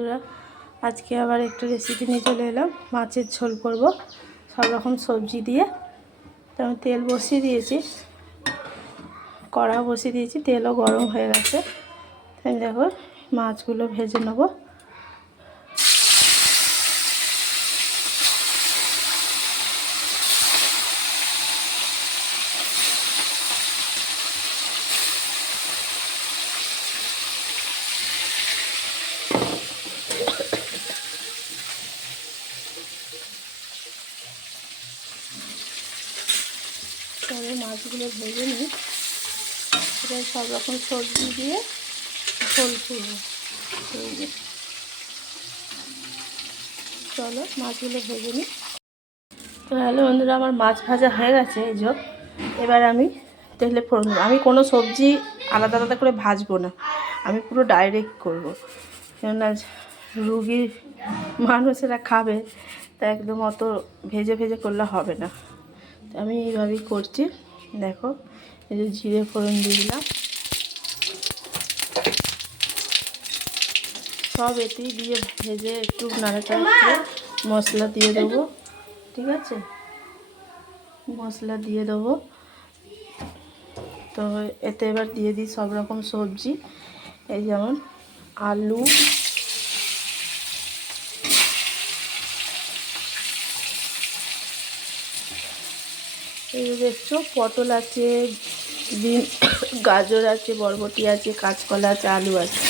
বন্ধুরা, আজকে আবার একটু রেসিপি নিয়ে চলে এলাম। মাছের ঝোল করব, সব রকম সবজি দিয়ে। তো আমি তেল বসিয়ে দিয়েছি, কড়া বসিয়ে দিয়েছি, তেলও গরম হয়ে গেছে। তাই দেখো, মাছগুলো ভেজে নেব। মাছগুলো ভেজে নিই। এটা সব রকম সবজি দিয়ে ঝোল করব। এই যে। চলো মাছগুলো ভেজে নিই। তো হ্যালো বন্ধুরা আমার মাছ ভাজা হয়ে গেছে, এই যে। এবার আমি তেলে ফোড়ন আমি কোনো সবজি আলাদা আলাদা করে ভাজবো না। আমি পুরো ডাইরেক্ট করব। কেননা রুগী মানুষেরা খাবে, তা একদম অত ভেজে ভেজে করলে হবে না। তো আমি এইভাবেই করছি। দেখো এই যে জিরে ফোড়ন দিয়ে দিলাম। সব এতেই দিয়ে ভেজে একটু নাড়াচাড়া করে মশলা দিয়ে দেবো। ঠিক আছে? মশলা দিয়ে দেবো। তো এতে এবার দিয়ে দিই সব রকম সবজি। এই যেমন আলু এই যে দেখছ, পটল আছে, বিন, গাজর আছে, বরবটি আছে, কাঁচকলা আছে, আলু আছে।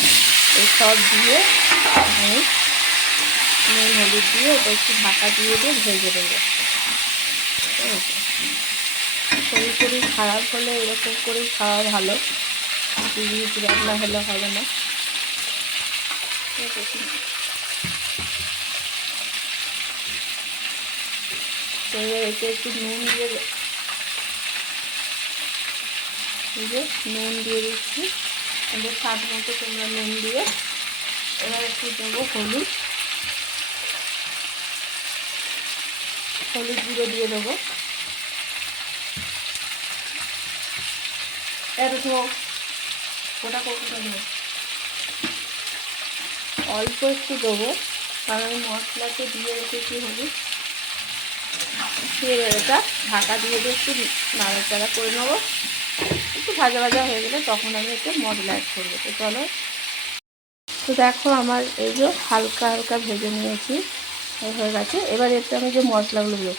এই সব দিয়ে আমি নুন, হলুদ দিয়ে ওটা একটু ঢাকা দিয়ে দিয়ে ভেজে দেবো শরীর শরীর খারাপ হলে এরকম করেই খাওয়া ভালো। রান্না হলে হবে না। তো এতে একটু নুন দিয়ে এই যে নুন দিয়ে দিচ্ছি। এদের স্বাদ মতো তোমরা নুন দিয়ে এবার একটু দেবো হলুদ। হলুদ গুঁড়ো দিয়ে দেবো। এত ওটা কতটা দেবো। অল্প একটু দেবো, কারণ আমি মশলাতে দিয়ে রেখেছি হলুদ। এবার এটা ঢাকা দিয়ে দিয়ে একটু নাড়াচাড়া করে নেব। একটু ভাজা ভাজা হয়ে গেলে তখন আমি একটু মশলা অ্যাড করব। তো চলো। তো দেখো আমার এই যে হালকা হালকা ভেজে নিয়েছি হয়ে গেছে। এবার এতে আমি যে মশলাগুলো দেবো,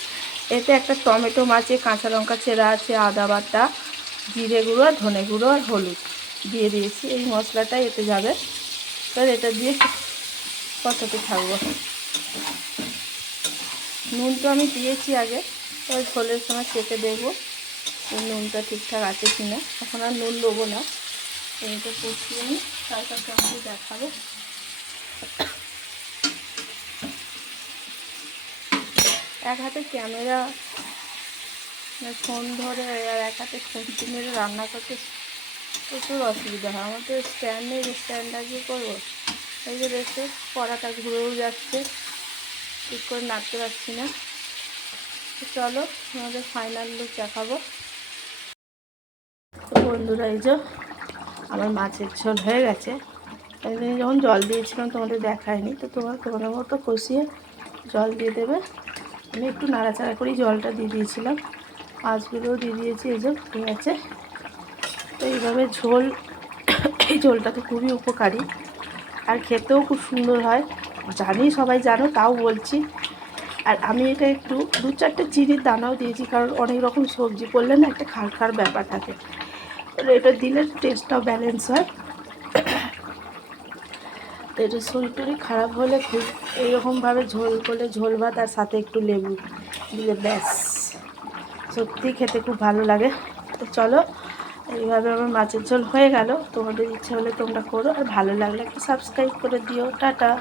এতে একটা টমেটো মাছে, কাঁচা লঙ্কা চেরা আছে, আদা বাটা, জিরে গুঁড়ো, আর ধনে গুঁড়ো, আর হলুদ দিয়ে দিয়েছি। এই মশলাটাই এতে যাবে। এবার এটা দিয়ে কষাতে থাকব। নুন তো আমি দিয়েছি আগে, ওই ঝোলের সময় চেপে দেখব নুনটা ঠিকঠাক আছে কি না এখন আর নুন দেবো না। এইটা কষিয়ে আমি তারপর তোমাকে দেখাবো। এক হাতে ক্যামেরা ফোন ধরে, আর এক হাতে খুঁটি মেরে রান্না করতে প্রচুর অসুবিধা হয়। আমার তো স্ট্যান্ড নেই, স্ট্যান্ডটা গিয়ে করব? এই যে দেখছ কড়াটা ঘুরেও যাচ্ছে। ঠিক করে নাড়তে পারছি না। চলো, আমাদের ফাইনাল লুক দেখাবো। বন্ধুরা, এই যে আমার মাছের ঝোল হয়ে গেছে। একদিন যখন জল দিয়েছিলাম, তোমাদের দেখায়নি। তো তোমার তোমাদের মতো কষিয়ে জল দিয়ে দেবে। আমি একটু নাড়াচাড়া করেই জলটা দিয়ে দিয়েছিলাম। মাছগুলোও দিয়ে দিয়েছি, এই যে ঠিক আছে। তো এইভাবে ঝোল, এই ঝোলটা তো খুবই উপকারী। আর খেতেও খুব সুন্দর হয়। জানি সবাই জানো, তাও বলছি। আর আমি এটা একটু দু চারটে চিনির দানাও দিয়েছি, কারণ অনেক রকম সবজি করলে না একটা খার খার ব্যাপার থাকে। এটা দিলে টেস্টটাও ব্যালেন্স হয়। তো এটা শরীর টরীর খারাপ হলে খুব এইরকমভাবে ঝোল করলে ঝোল ভাত আর সাথে একটু লেবু দিলে ব্যাস। সত্যি খেতে খুব ভালো লাগে। তো চলো, এইভাবে আমার মাছের ঝোল হয়ে গেল। তোমাদের ইচ্ছে হলে তোমরা করো, আর ভালো লাগলে একটু সাবস্ক্রাইব করে দিও। টাটা।